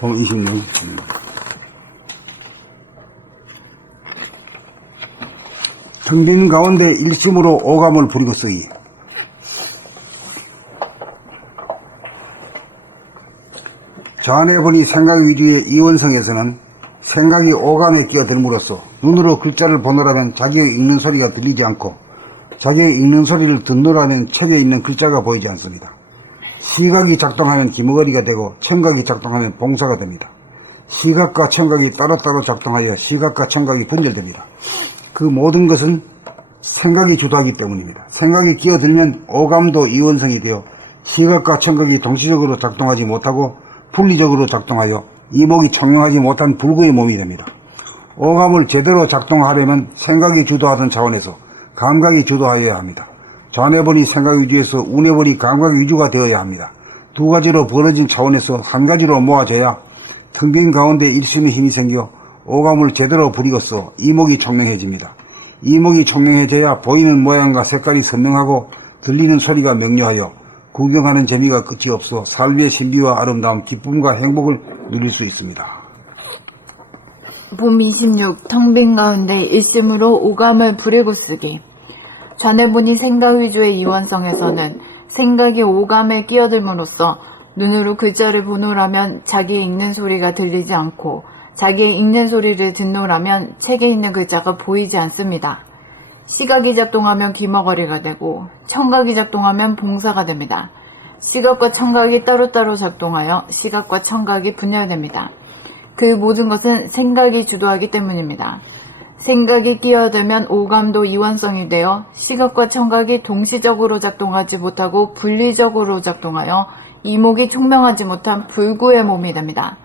봄 26. 텅 빈 가운데 일심으로 오감을 부리고 쓰기. 자네분이 생각 위주의 이원성에서는 생각이 오감에 끼어들므로써 눈으로 글자를 보느라면 자기의 읽는 소리가 들리지 않고 자기의 읽는 소리를 듣노라면 책에 있는 글자가 보이지 않습니다. 시각이 작동하면 기머거리가 되고 청각이 작동하면 봉사가 됩니다. 시각과 청각이 따로따로 작동하여 시각과 청각이 분절됩니다. 그 모든 것은 생각이 주도하기 때문입니다. 생각이 끼어들면 오감도 이원성이 되어 시각과 청각이 동시적으로 작동하지 못하고 분리적으로 작동하여 이목이 청명하지 못한 불구의 몸이 됩니다. 오감을 제대로 작동하려면 생각이 주도하던 차원에서 감각이 주도하여야 합니다. 좌뇌본이 생각 위주에서 우뇌본이 감각 위주가 되어야 합니다. 두 가지로 벌어진 차원에서 한 가지로 모아져야 텅 빈 가운데 일심의 힘이 생겨 오감을 제대로 부리고서 이목이 총명해집니다. 이목이 총명해져야 보이는 모양과 색깔이 선명하고 들리는 소리가 명료하여 구경하는 재미가 끝이 없어 삶의 신비와 아름다움, 기쁨과 행복을 누릴 수 있습니다. 봄 26. 텅 빈 가운데 일심으로 오감을 부리고 쓰기. 좌뇌본이 생각 위주의 이원성에서는 생각이 오감에 끼어들므로써 눈으로 글자를 보노라면 자기의 읽는 소리가 들리지 않고 자기의 읽는 소리를 듣노라면 책에 있는 글자가 보이지 않습니다. 시각이 작동하면 귀머거리가 되고 청각이 작동하면 봉사가 됩니다. 시각과 청각이 따로따로 작동하여 시각과 청각이 분열됩니다. 그 모든 것은 생각이 주도하기 때문입니다. 생각이 끼어들면 오감도 이원성이 되어 시각과 청각이 동시적으로 작동하지 못하고 분리적으로 작동하여 이목이 총명하지 못한 불구의 몸이 됩니다.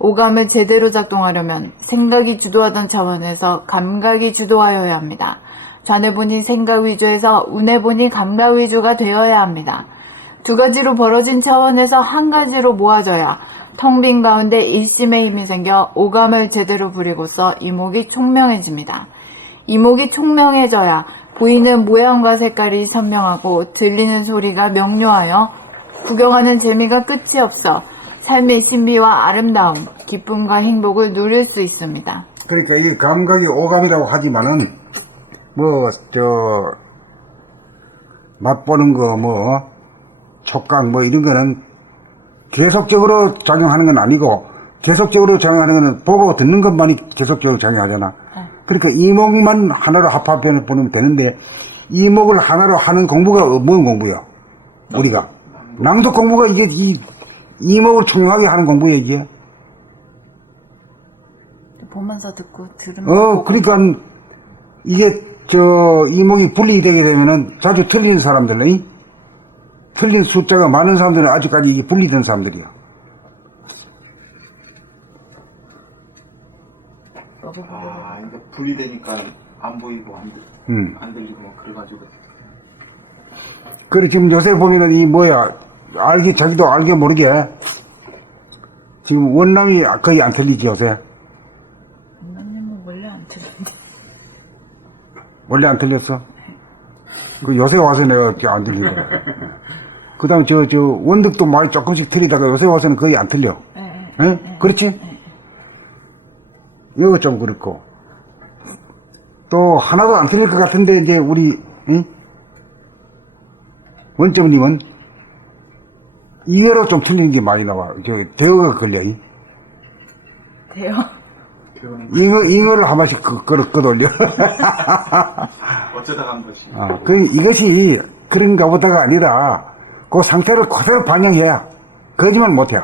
오감을 제대로 작동하려면 생각이 주도하던 차원에서 감각이 주도하여야 합니다. 좌뇌본이 생각 위주에서 우뇌본이 감각 위주가 되어야 합니다. 두 가지로 벌어진 차원에서 한 가지로 모아져야 텅 빈 가운데 일심의 힘이 생겨 오감을 제대로 부리고서 이목이 총명해집니다. 이목이 총명해져야 보이는 모양과 색깔이 선명하고 들리는 소리가 명료하여 구경하는 재미가 끝이 없어 삶의 신비와 아름다움, 기쁨과 행복을 누릴 수 있습니다. 그러니까 이 감각이 오감이라고 하지만은 맛보는 거 촉각 이런 거는 계속적으로 작용하는 건 아니고 계속적으로 작용하는 거는 보고 듣는 것만이 계속적으로 작용하잖아. 그러니까 이목만 하나로 합합해 보면 되는데 이목을 하나로 하는 공부가 뭔 공부야? 우리가 낭독 공부가 이게 이목을 총명하게 하는 공부야 이게. 보면서 듣고 들으면서 그러니까 이게 이목이 분리되게 되면은 자주 틀리는 사람들, 틀린 숫자가 많은 사람들은 아직까지 이게 분리된 사람들이야. 이게 분리되니까 안 보이고 안 들리고 그래가지고. 그래, 지금 요새 보면은 자기도 알게 모르게 지금 원남이 거의 안 틀리지, 요새. 원남님은 원래 안 틀린데. 원래 안 틀렸어? 그 요새 와서 내가 안 틀리더라. 그 다음에 원득도 많이 조금씩 틀리다가 요새 와서는 거의 안 틀려. 그렇지? 이거 좀 그렇고. 또 하나도 안 틀릴 것 같은데 이제 우리 원점님은 이해로 좀 틀리는 게 많이 나와. 대어가 걸려. 대어? 잉어를 한 번씩 끌어올려. 어쩌다가 한 것이. 이것이 그런가 보다가 아니라 그 상태를 그대로 반영해야 거짓말 못해.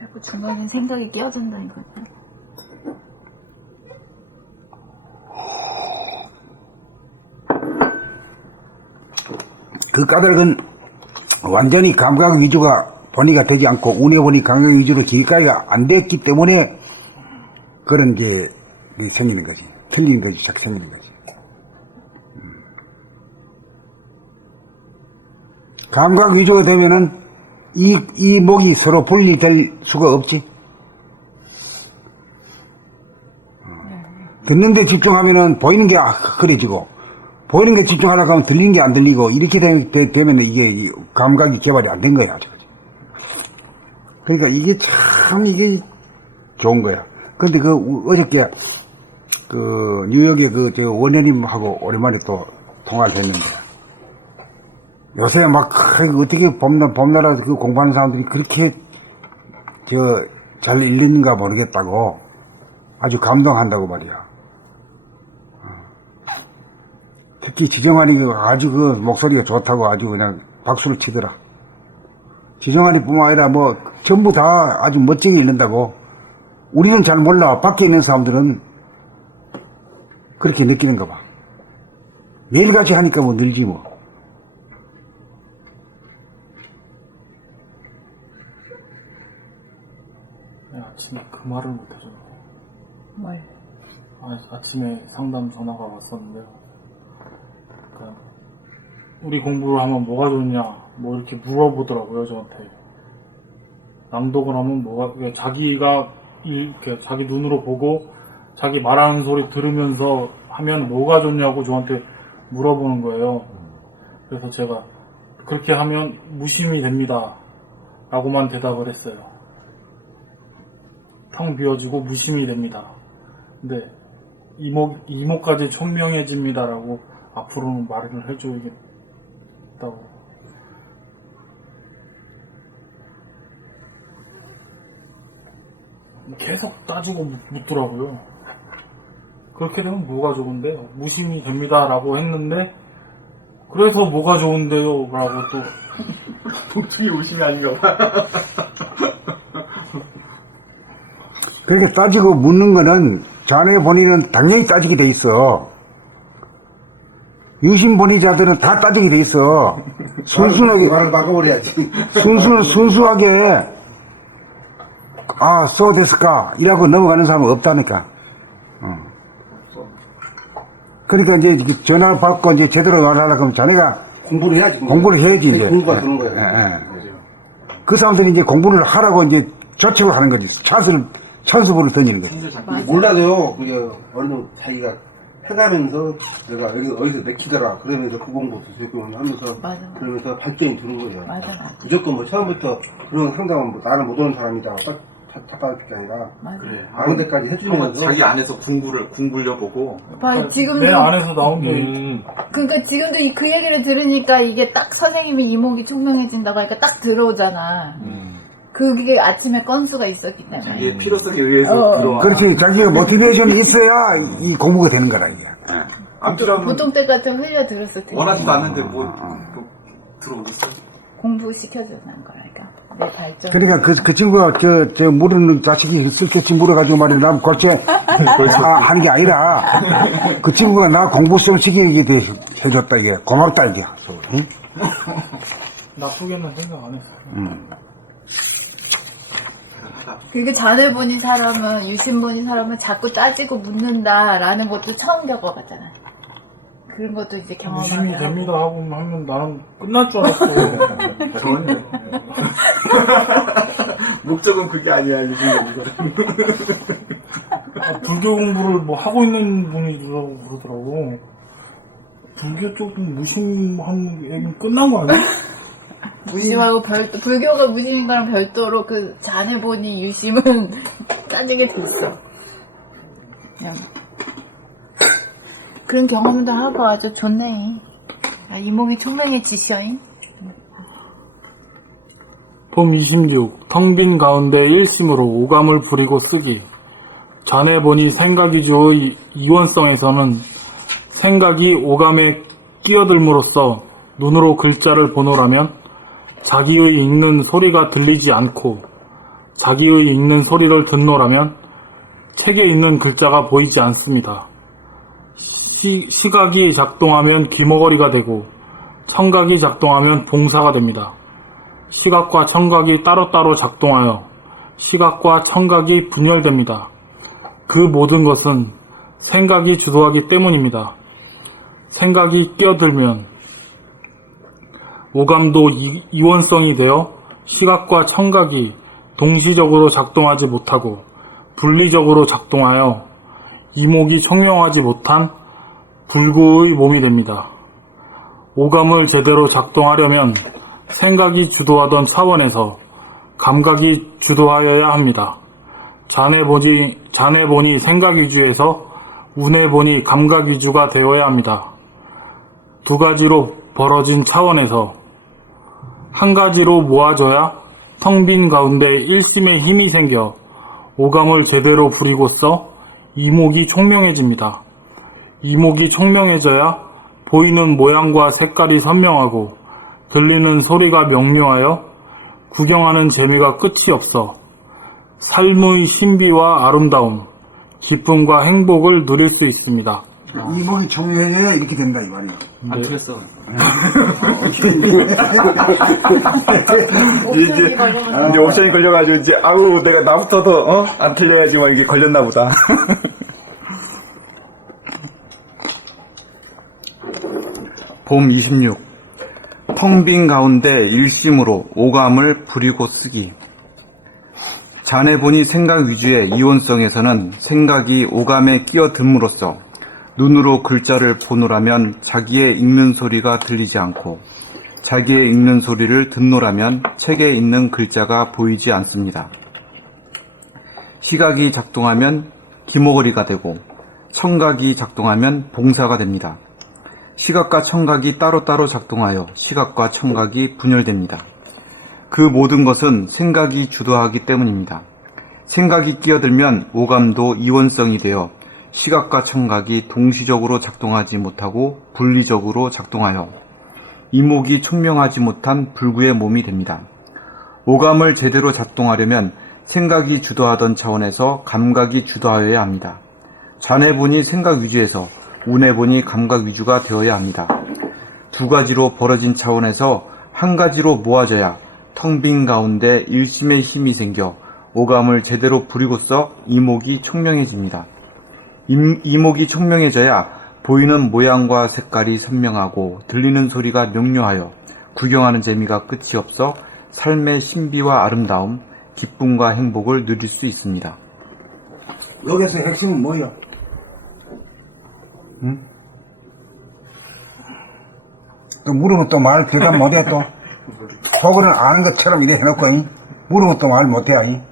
자꾸 중간에 생각이 끼어든다니까요. 그 까닭은 완전히 감각 위주가 본의가 되지 않고 우뇌본이 감각 위주로 기까지가 안 됐기 때문에 그런 게 생기는 거지. 틀리는 거지. 자꾸 생기는 거지. 감각 위주가 되면은 이 목이 서로 분리될 수가 없지. 듣는 데 집중하면은 보이는 게 흐려지고 보이는 게 집중하려고 하면 들리는 게 안 들리고, 이렇게 되면 이게 감각이 개발이 안 된 거야. 그러니까 이게 참 이게 좋은 거야. 근데 어저께 뉴욕에 원현님하고 오랜만에 또 통화를 했는데, 요새 막 어떻게 봄나라 공부하는 사람들이 그렇게 잘 읽는가 모르겠다고 아주 감동한다고 말이야. 특히 지정환이 아주 목소리가 좋다고 아주 그냥 박수를 치더라. 지정환이 뿐만 아니라 전부 다 아주 멋지게 읽는다고. 우리는 잘 몰라. 밖에 있는 사람들은 그렇게 느끼는가 봐. 매일같이 하니까 늘지 뭐. 아침에 그 말을 못하잖아. 뭘? 아침에 상담 전화가 왔었는데요. 그러니까 우리 공부를 하면 뭐가 좋냐, 이렇게 물어보더라고요, 저한테. 낭독을 하면 자기가 이렇게 자기 눈으로 보고 자기 말하는 소리 들으면서 하면 뭐가 좋냐고 저한테 물어보는 거예요. 그래서 제가 그렇게 하면 무심이 됩니다 라고만 대답을 했어요. 텅 비어지고 무심이 됩니다. 근데 이목까지 총명해집니다라고 앞으로는 말을 해줘야겠다고. 계속 따지고 묻더라고요. 그렇게 되면 뭐가 좋은데요? 무심이 됩니다라고 했는데, 그래서 뭐가 좋은데요? 라고 또 동쪽이 오심이 아닌가 봐. 그렇게 따지고 묻는 거는 자네 본인은 당연히 따지게 돼 있어. 유심 본의자들은 다 따지게 돼 있어. 순수하게 말을 막아버려야지. 순수하게 so 됐을까 이라고 넘어가는 사람은 없다니까. 그러니까 이제 전화를 받고 이제 제대로 말하려고 하면 자네가 공부를 해야지. 공부를 해야지 이제. 공부가 그런 거야. 예. 그 사람들이 이제 공부를 하라고 이제 저축을 하는 거지. 찬스볼을 던지는 거지. 몰라도요, 어느 정도 자기가 해가면서 내가 어디서 맥히더라. 그러면서 그 공부도 저렇게 하면서 맞아. 그러면서 발전이 드는 거예요. 맞아. 무조건 처음부터 그런 상담은 나는 못 오는 사람이다. 답답할 게 아니라 맞아. 그래. 아는 데까지 형은 해주면서 자기 안에서 공부려보고 봐, 지금도 내 안에서 나온 게 그러니까 지금도 그 얘기를 들으니까 이게 딱 선생님이 이목이 총명해진다고 하니까 딱 들어오잖아. 그게 아침에 건수가 있었기 때문에. 자기의 필요성에 의해서 들어와. 그렇지. 자기가 모티베이션이 있어야 이 공부가 되는 거라 이게. 암투라면 보통 때 같으면 흘려 들었을 텐데. 원하지도 않는데 들어오겠어. 공부 시켜주는 거라니까. 내 발전. 그러니까 그 친구가 저 물은 자식이 쓸겠지 물어가지고 말이야. 남 골체 하는 게 아니라 그 친구가 나 공부 좀 시키게 해줬다 이게. 고맙다 이게. 응? 나쁘게는 생각 안 했어요. 그게 자네분이 사람은, 유신분이 사람은 자꾸 따지고 묻는다라는 것도 처음 겪어봤잖아요. 그런 것도 이제 경험을 무심이 하고. 됩니다 하고 하면 나는 끝날 줄 알았어. 전혀. 목적은 그게 아니야, 유신이가. 불교 공부를 하고 있는 분이 그러더라고. 불교 쪽은 무심한 얘기는 끝난 거 아니야? 무심하고 불교가 무심인 거랑 별도로 그 자네분이 유심은 따지게 됐어. 그냥. 그런 경험도 하고 아주 좋네. 이목이 총명해지셔잉. 봄 26. 텅 빈 가운데 일심으로 오감을 부리고 쓰기. 자네 보니 생각이주의 이원성에서는 생각이 오감에 끼어들므로써 눈으로 글자를 보노라면 자기의 읽는 소리가 들리지 않고 자기의 읽는 소리를 듣노라면 책에 있는 글자가 보이지 않습니다. 시각이 작동하면 귀머거리가 되고 청각이 작동하면 봉사가 됩니다. 시각과 청각이 따로따로 작동하여 시각과 청각이 분열됩니다. 그 모든 것은 생각이 주도하기 때문입니다. 생각이 끼어들면 오감도 이원성이 되어 시각과 청각이 동시적으로 작동하지 못하고 분리적으로 작동하여 이목이 총명하지 못한 불구의 몸이 됩니다. 오감을 제대로 작동하려면 생각이 주도하던 차원에서 감각이 주도하여야 합니다. 자네 본이 생각 위주에서 운에 본이 감각 위주가 되어야 합니다. 두 가지로 벌어진 차원에서 한 가지로 모아져야 텅 빈 가운데 일심의 힘이 생겨 오감을 제대로 부리고써 이목이 총명해집니다. 이목이 총명해져야 보이는 모양과 색깔이 선명하고 들리는 소리가 명료하여 구경하는 재미가 끝이 없어 삶의 신비와 아름다움, 기쁨과 행복을 누릴 수 있습니다. 이목이 총명해져야 이렇게 된다 이 말이야. 안 틀렸어. 이제 옵션이 걸려가지고 이제 아우 내가 나부터도 안 틀려야지만 이게 걸렸나 보다. 봄 26. 텅 빈 가운데 일심으로 오감을 부리고 쓰기. 자네 본이 생각 위주의 이원성에서는 생각이 오감에 끼어들므로써 눈으로 글자를 보노라면 자기의 읽는 소리가 들리지 않고 자기의 읽는 소리를 듣노라면 책에 있는 글자가 보이지 않습니다. 시각이 작동하면 기모거리가 되고 청각이 작동하면 봉사가 됩니다. 시각과 청각이 따로따로 작동하여 시각과 청각이 분열됩니다. 그 모든 것은 생각이 주도하기 때문입니다. 생각이 끼어들면 오감도 이원성이 되어 시각과 청각이 동시적으로 작동하지 못하고 분리적으로 작동하여 이목이 총명하지 못한 불구의 몸이 됩니다. 오감을 제대로 작동하려면 생각이 주도하던 차원에서 감각이 주도하여야 합니다. 자네 본이 생각 위주에서 운에 본이 감각 위주가 되어야 합니다. 두 가지로 벌어진 차원에서 한 가지로 모아져야 텅 빈 가운데 일심의 힘이 생겨 오감을 제대로 부리고써 이목이 총명해집니다. 이목이 총명해져야 보이는 모양과 색깔이 선명하고 들리는 소리가 명료하여 구경하는 재미가 끝이 없어 삶의 신비와 아름다움, 기쁨과 행복을 누릴 수 있습니다. 여기서 핵심은 뭐예요? 응? 또 물으면 또 말 대답 못해 또 속으로는 아는 것처럼 이래 해놓고 잉? 물으면 또 말 못해 잉?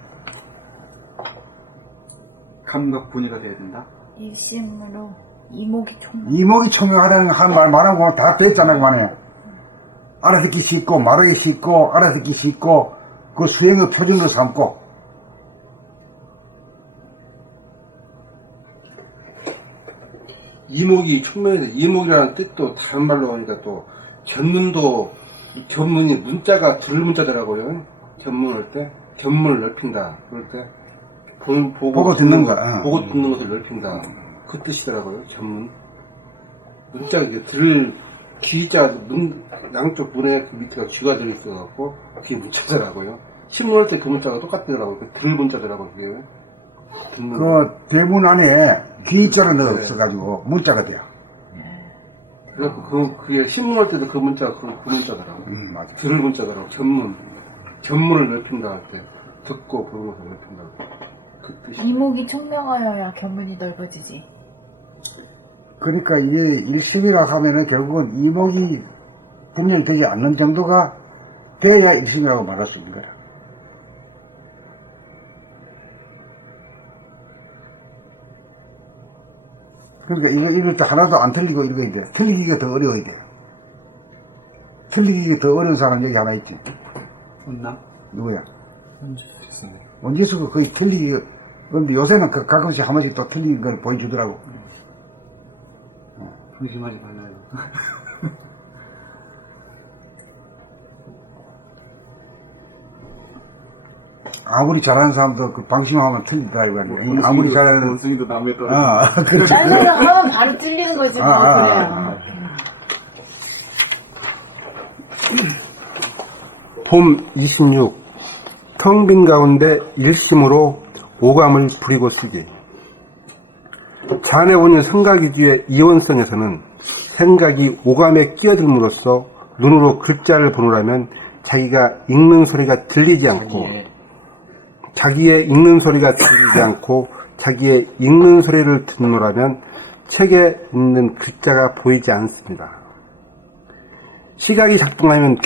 감각 분해가 돼야 된다. 일심으로 이목이 총명. 이목이 총명하다는 한 말 말하고 다 됐잖아 그만해. 알아듣기 쉽고 말하기 쉽고 알아듣기 쉽고 그 수행의 표준으로 삼고 이목이 총명해져. 이목이라는 뜻도 다른 말로 하니까 또 견문도 견문이 문자가 들 문자더라고요. 견문할 때 견문을 넓힌다. 그럴 때 보고 듣는 거. 보고 듣는 것을 넓힌다. 그 뜻이더라고요. 견문. 문자 이제 들 귀자 양쪽 문에 그 밑에가 귀가 들어있어갖고 그게 문자더라고요. 신문할 때 그 문자가 똑같더라고요. 그 들 문자더라고요. 그게. 듣는 그 대문 안에 귀자를 넣어가지고 문자가 돼요. 그래서 그게 신문할 때도 그 문자가 그 문자더라고요. 맞아. 들을 문자더라고요. 견문을 넓힌다 할 때 듣고 보는 것을 넓힌다. 그 뜻이. 이목이 총명하여야 견문이 넓어지지. 그러니까 이게 일심이라 하면은 결국은 이목이 분열되지 않는 정도가 돼야 일심이라고 말할 수 있는 거라. 그러니까 이거 읽을 때 하나도 안 틀리고 읽어야 돼. 틀리기가 더 어려워야 돼요. 틀리기가 더 어려운 사람 여기 하나 있지. 없나? 누구야? 현지수있습니다. 원지수가 거의 틀리기가, 근데 요새는 가끔씩 한 번씩 또 틀린 걸 보여주더라고. 조심하지 말라요. 아무리 잘하는 사람도 그 방심하면 틀린다 이거 아니야. 아무리 잘하는 원숭이도 나무에 떨어져. 그렇지. 딴소리 하면 바로 찔리는 거지 뭐. 그래요. 봄 26. 텅 빈 가운데 일심으로 오감을 부리고 쓰기. 자네 본의 생각 위주의 이원성에서는 생각이 오감에 끼어들므로써 눈으로 글자를 보노라면 자기가 읽는 소리가 들리지 않고 자기의 읽는 소리가 들리지 않고 자기의 읽는 소리를 듣노라면 책에 있는 글자가 보이지 않습니다. 시각이 작동하면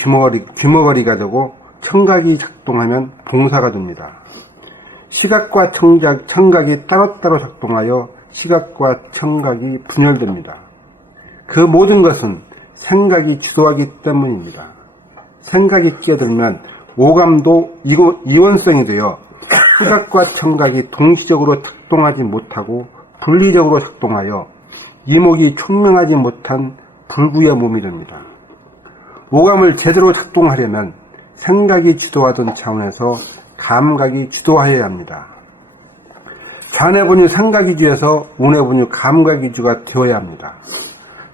귀머거리가 되고 청각이 작동하면 봉사가 됩니다. 시각과 청각이 따로따로 작동하여 시각과 청각이 분열됩니다. 그 모든 것은 생각이 주도하기 때문입니다. 생각이 끼어들면 오감도 이원성이 되어 시각과 청각이 동시적으로 작동하지 못하고 분리적으로 작동하여 이목이 총명하지 못한 불구의 몸이 됩니다. 오감을 제대로 작동하려면 생각이 주도하던 차원에서 감각이 주도하여야 합니다. 자뇌분유 생각위주에서 운해분유 감각위주가 되어야 합니다.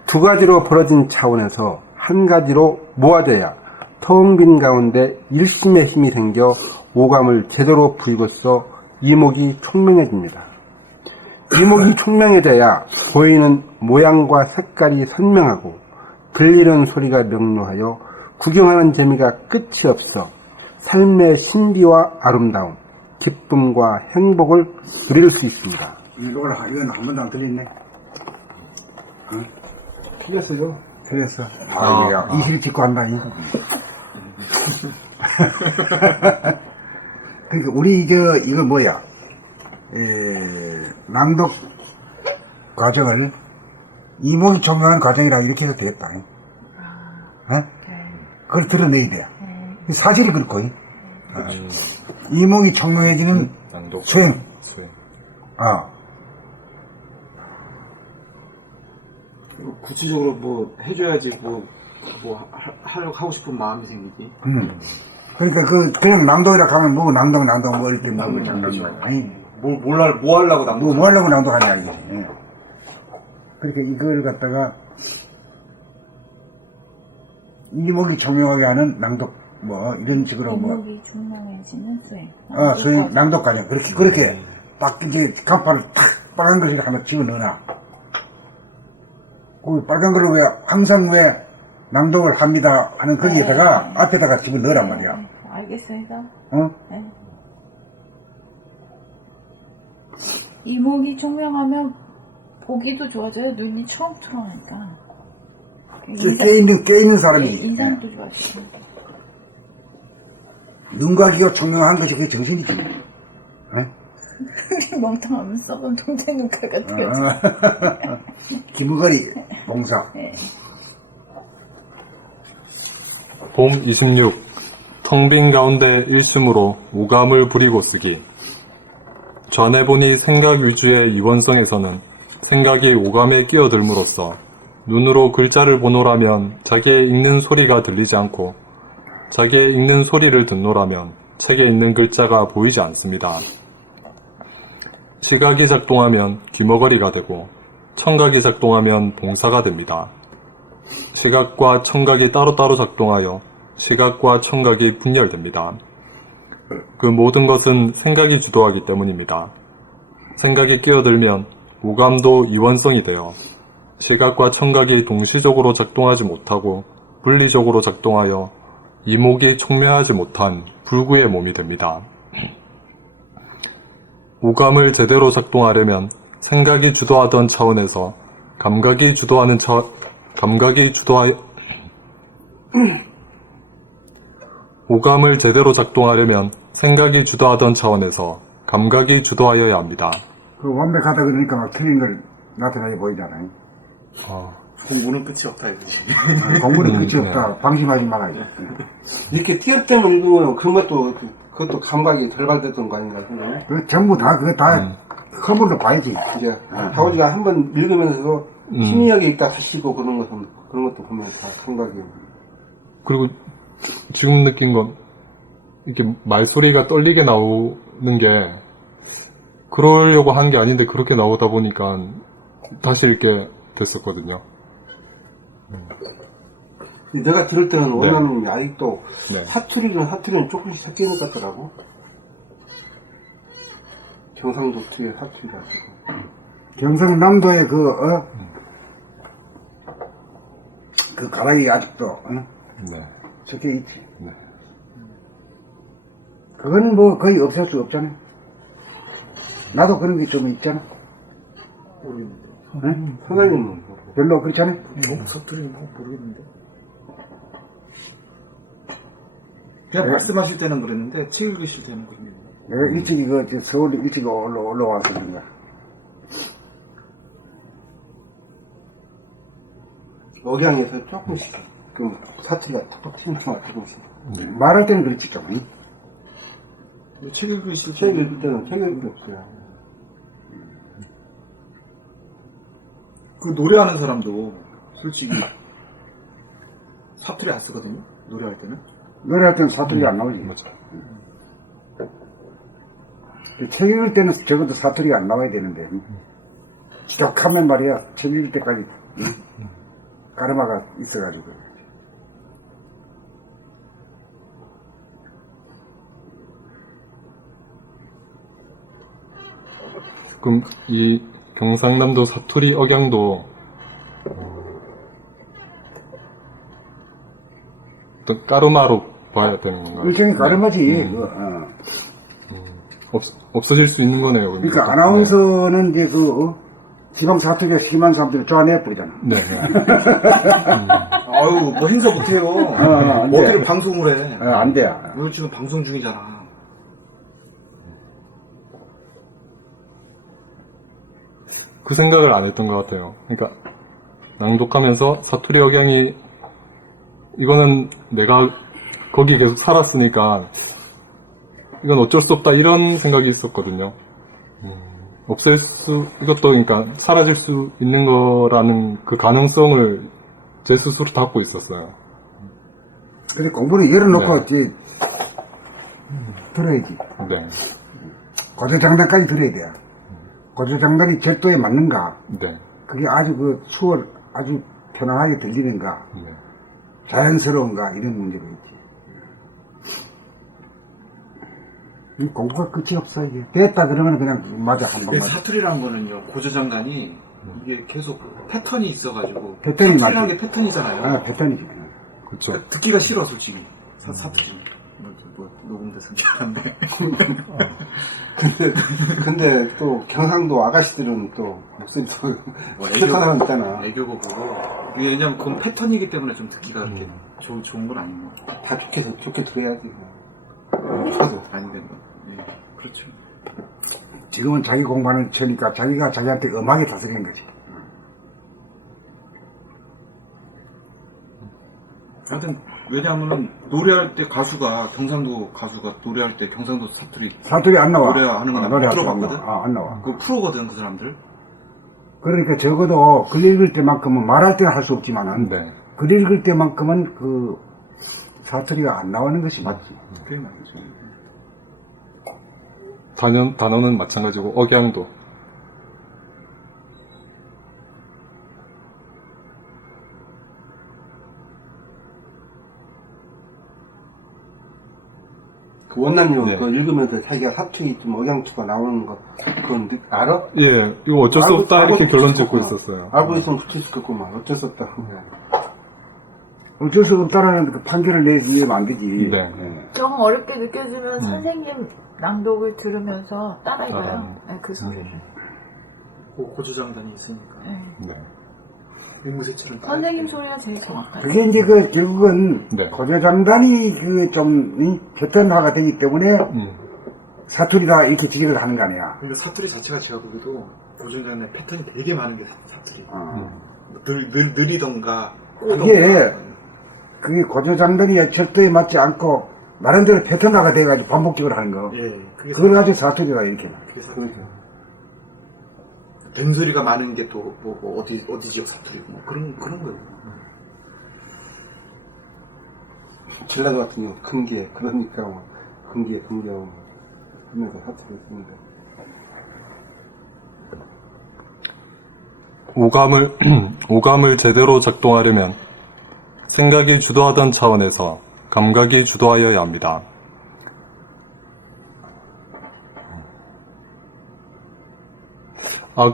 두 가지로 벌어진 차원에서 한 가지로 모아져야 텅 빈 가운데 일심의 힘이 생겨 오감을 제대로 부이고써 이목이 총명해집니다. 이목이 총명해져야 보이는 모양과 색깔이 선명하고 들리는 소리가 명료하여 구경하는 재미가 끝이 없어 삶의 신비와 아름다움, 기쁨과 행복을 누릴 수 있습니다. 이건 한 번도 안 들렸네. 응? 틀렸어요? 틀렸어. 아, 이실 짓고 한다니. 그러니까 우리 이거 뭐야? 낭독 과정을 이목이 총명한 과정이라 이렇게 해도 되겠다. 어? 그걸 드러내야 돼. 사실이 그렇고. 이목이 총명해지는 소행. 구체적으로 뭐 해줘야지 하고 싶은 마음이 생기지. 그러니까 그냥 낭독이라 하면 뭐 낭독 뭐 이렇게 뭐 장난이야. 뭐 하려고 낭독? 뭐 하려고 낭독하냐 이게. 예. 그러니까 이걸 갖다가 이목이 총명하게 하는 낭독 뭐 이런 식으로 뭐. 이목이 총명해지는 수행. 수행 낭독 과정 그렇게 딱 이제 간판을 탁 빨간 글씨를 하나 집어넣어놔. 그 빨간 글을 왜 항상 왜 낭독을 합니다 하는 거기에다가 앞에다가 집어넣으란 말이야. 알겠습니다. 어? 네. 이목이 총명하면 보기도 좋아져요. 눈이 초롱초롱하니까. 깨있는 사람이. 인상도 좋아지고. 눈과 귀가 총명한 것이 그게 정신이지. 우리 멍텅하면 썩은 동태 눈깔 같아요. 김거리 봉사. 봄 26. 텅 빈 가운데 일심으로 오감을 부리고 쓰기. 전에 보니 생각 위주의 이원성에서는 생각이 오감에 끼어들므로써 눈으로 글자를 보노라면 자기의 읽는 소리가 들리지 않고 자기의 읽는 소리를 듣노라면 책에 있는 글자가 보이지 않습니다. 시각이 작동하면 귀머거리가 되고 청각이 작동하면 봉사가 됩니다. 시각과 청각이 따로따로 작동하여 시각과 청각이 분열됩니다. 그 모든 것은 생각이 주도하기 때문입니다. 생각이 끼어들면 오감도 이원성이 되어 시각과 청각이 동시적으로 작동하지 못하고 분리적으로 작동하여 이목이 총명하지 못한 불구의 몸이 됩니다. 오감을 제대로 작동하려면 생각이 주도하던 차원에서 감각이 오감을 제대로 작동하려면 생각이 주도하던 차원에서 감각이 주도하여야 합니다. 그 완벽하다 그러니까 막 틀린 걸 나타나게 보이잖아요. 공부는 끝이 없다 이거지. 공부는 끝이 없다. 방심하지 말아야 돼. 이렇게 띄엄띄엄 읽으면 그것도 감각이 덜 받았던 거 아닌가 생각해. 그 전부 다 그거 다 허물로 봐야지. 이제 아버지가 한번 읽으면서 희미하게 읽다 다시 읽고 그런 것도 보면 다 생각이. 그리고 지금 느낀 건 이렇게 말소리가 떨리게 나오는 게 그러려고 한 게 아닌데 그렇게 나오다 보니까 다시 읽게 됐었거든요. 내가 들을 때는 원하는 아직도 네. 사투리는 조금씩 섞이는 것 같더라고. 경상도 특유의 사투리가. 경상남도의 그 가락이 아직도 네. 적혀 있지. 네. 그건 뭐 거의 없앨 수 없잖아. 나도 그런 게 좀 있잖아. 응? 선생님은 별로 그렇지 않아요? 사투리 뭐 모르겠는데. 그냥 말씀하실 때는 그랬는데 책 읽으실 때는 그랬는데. 내가 일찍 서울 일찍 올라와서 그런가. 억양에서 조금씩 그 사투리가 톡톡 튀는 것 같고 말할 때는 그렇지 좀. 응? 책 읽으실 책 때 읽을 때는 책 읽을 게 없어요. 그 노래하는 사람도 솔직히 사투리 안 쓰거든요. 노래할 때는. 노래할 때는 사투리가 안 나오지. 맞아. 책 읽을 때는 적어도 사투리가 안 나와야 되는데. 지적하면 말이야. 책 읽을 때까지 가르마가 있어가지고. 그럼 이 경상남도 사투리 억양도 어떤 까르마로 봐야 되는 건가요? 일종의 가르마지. 그거, 없어질 수 있는 거네요. 그러니까 아나운서는 이제 지방 사투리가 심한 사람들을 쫓아내 버리잖아. 네. 아유, 뭐 행사 못해요. 안 돼. 어디를 방송을 해. 안 돼. 이거 지금 방송 중이잖아. 그 생각을 안 했던 것 같아요. 그러니까 낭독하면서 사투리 억양이 이거는 내가 거기 계속 살았으니까 이건 어쩔 수 없다 이런 생각이 있었거든요. 이것도 그러니까 사라질 수 있는 거라는 그 가능성을 제 스스로 닫고 있었어요. 근데 공부를 열어놓고 네. 이제 들어야지. 네. 고조장단까지 들어야 돼. 고조장단이 절도에 맞는가? 네. 그게 아주 아주 편안하게 들리는가? 네. 자연스러운가? 이런 문제가 있지. 이 공부가 끝이 없어, 이게. 됐다 그러면 그냥 맞아, 한 번 맞아. 사투리라는 거는요, 고조장단이 이게 계속 패턴이 있어가지고. 패턴이 사투리라는 맞지. 게 패턴이잖아요. 아, 패턴이지. 그렇죠. 그러니까 듣기가 싫어, 솔직히. 사투리. 녹음돼서 미안한데. 근데 또 경상도 아가씨들은 또 목소리도 필요한 사람 있잖아. 애교고 그거. 왜냐면 그건 패턴이기 때문에 좀 듣기가 그렇게 좋은 건 아닌 것 같아요. 다 좋게 들어야지. 좋아서. 아닌데, 뭐. 네, 그렇죠. 지금은 자기 공부하는 처니까 자기가 자기한테 음악이 다스리는 거지. 하여튼, 왜냐하면은, 노래할 때 경상도 가수가 노래할 때 경상도 사투리 안 나와. 노래하는 건 노래할 못 때 들어봤거든? 안 나와. 그 프로거든, 그 사람들. 그러니까 적어도 글 읽을 때만큼은 말할 때는 할 수 없지만은 네. 글 읽을 때만큼은 그 사투리가 안 나오는 것이 맞지. 그게 맞죠. 단어는 마찬가지고 억양도. 그 원남용 네. 그거 읽으면서 자기가 사투리 좀 억양투가 나오는 거 그건 알아? 예, 이거 어쩔 수 없다 이렇게 결론 짓고 붙었구나. 있었어요. 알고 있으면 붙었겠구만. 어쩔 수 없다. 어쩔 수 없다라는 그 판결을 내면 안 되지. 네. 예. 좀 어렵게 느껴지면 선생님 낭독을 들으면서 따라해봐요. 네, 그 소리를. 고조장단이 있으니까. 네. 네. 앵무새처럼. 선생님 소리가 제일 정확하죠. 그게 이제 결국은 네. 고조장단이 패턴화가 되기 때문에 사투리다 이렇게 지적을 하는 거 아니야. 근데 사투리 자체가 제가 보기도 고조장단의 패턴이 되게 많은 게 사투리. 느리던가. 그게 고조장단이 절도에 맞지 않고 나름대로 패턴화가 돼가지고 반복적으로 하는 거. 예, 그게 그걸 가지고 사투리가 이렇게. 그게 사투리. 된소리가 많은 게 또 어디 지역 사투리고 뭐 그런 거예요. 전라도 같은 경우 근계 그러니까 뭐 근계 하면서 사투리 씁니다. 오감을 제대로 작동하려면 생각이 주도하던 차원에서 감각이 주도하여야 합니다.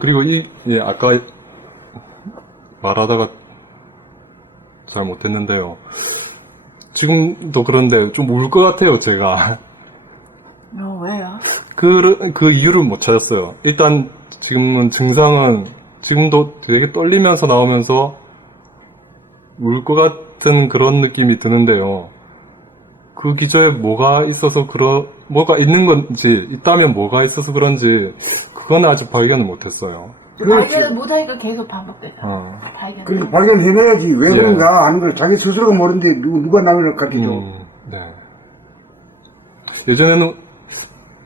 그리고 아까 말하다가 잘 못했는데요. 지금도 그런데 좀 울 것 같아요, 제가. 왜요? 그 이유를 못 찾았어요. 일단 지금은 증상은 지금도 되게 떨리면서 나오면서 울 것 같은 그런 느낌이 드는데요. 그 기저에 뭐가 있어서 뭐가 있는 건지, 있다면 뭐가 있어서 그런지, 그건 아직 발견을 못했어요. 발견을 못하니까 계속 반복되잖아. 발견. 그러니까 발견해내야지. 왜 예. 그런가 하는 걸 자기 스스로가 모르는데 누가 남을 가르쳐줘. 네. 예전에는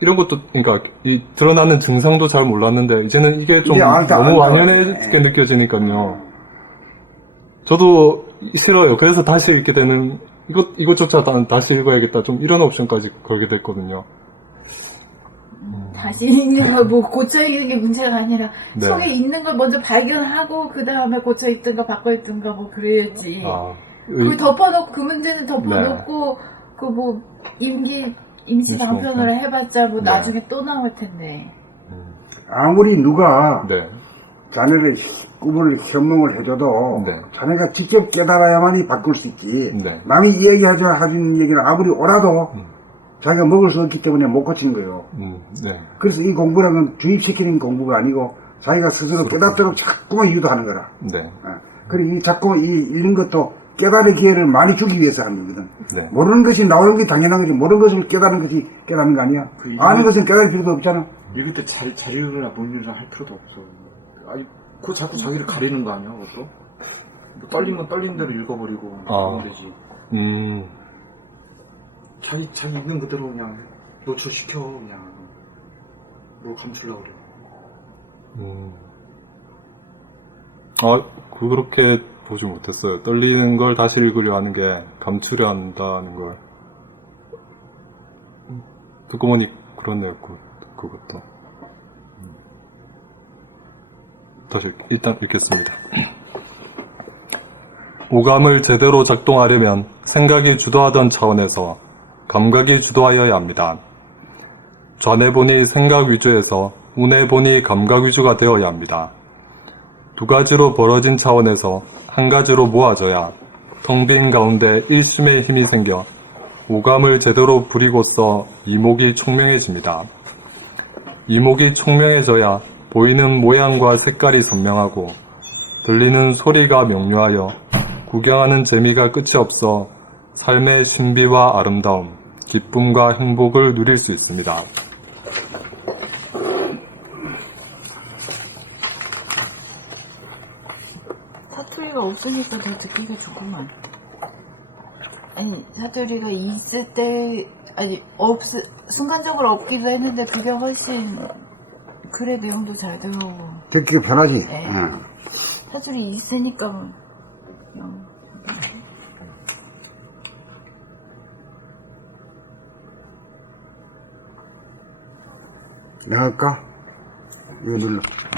이런 것도, 그러니까, 드러나는 증상도 잘 몰랐는데, 이제는 이게 좀 이제 너무 알다. 완연하게 느껴지니까요. 저도 싫어요. 그래서 다시 읽게 되는, 이것조차 다시 읽어야겠다. 좀 이런 옵션까지 걸게 됐거든요. 다시 읽는 걸 뭐 고쳐 읽는 게 문제가 아니라 네. 속에 있는 걸 먼저 발견하고 그 다음에 고쳐 읽든가 바꿔 읽든가 뭐 그래야지. 그 덮어놓고 그 문제는 덮어놓고 그 뭐 임시 방편으로 해봤자 뭐 네. 나중에 또 나올 텐데. 아무리 누가 네. 자네를 꿈을 현몽을 해줘도 네. 자네가 직접 깨달아야만이 바꿀 수 있지. 네. 남이 하는 얘기는 아무리 옳아도 자기가 먹을 수 없기 때문에 못 고치는 거예요. 네. 그래서 이 공부란 건 주입시키는 공부가 아니고 자기가 스스로 깨닫도록 자꾸만 유도하는 거라. 네. 그리고 이 자꾸 이 읽는 것도 깨달을 기회를 많이 주기 위해서 하는 거거든. 네. 모르는 것이 나오는 게 당연한 거지. 모르는 것을 깨닫는 것이 깨닫는 거 아니야. 아는 것은 깨달을 필요도 없잖아. 읽을 때 잘 읽으나 못 읽으나 할 필요도 없어. 아니, 그거 자꾸 자기를 가리는 거 아니야, 그것도? 뭐 떨리면 떨린 대로 읽어버리고, 그러면 되지. 자기 있는 그대로 그냥 노출시켜, 그냥. 뭘 감추려고 그래. 그렇게 보지 못했어요. 떨리는 걸 다시 읽으려 하는 게 감추려 한다는 걸. 듣고 보니 그렇네요, 그것도. 다시 일단 읽겠습니다. 오감을 제대로 작동하려면 생각이 주도하던 차원에서 감각이 주도하여야 합니다. 좌뇌본이 생각 위주에서 우뇌본이 감각 위주가 되어야 합니다. 두 가지로 벌어진 차원에서 한 가지로 모아져야 텅 빈 가운데 일심의 힘이 생겨 오감을 제대로 부리고서 이목이 총명해집니다. 이목이 총명해져야 보이는 모양과 색깔이 선명하고 들리는 소리가 명료하여 구경하는 재미가 끝이 없어 삶의 신비와 아름다움, 기쁨과 행복을 누릴 수 있습니다. 사투리가 없으니까 더 듣기가 좋구만. 아니, 사투리가 있을 때, 순간적으로 없기도 했는데 그게 훨씬 글의 내용도 잘 들어오고. 듣기가 편하지. 네. 응. 사투리 있으니까 그냥. 나갈까? 이거 눌러.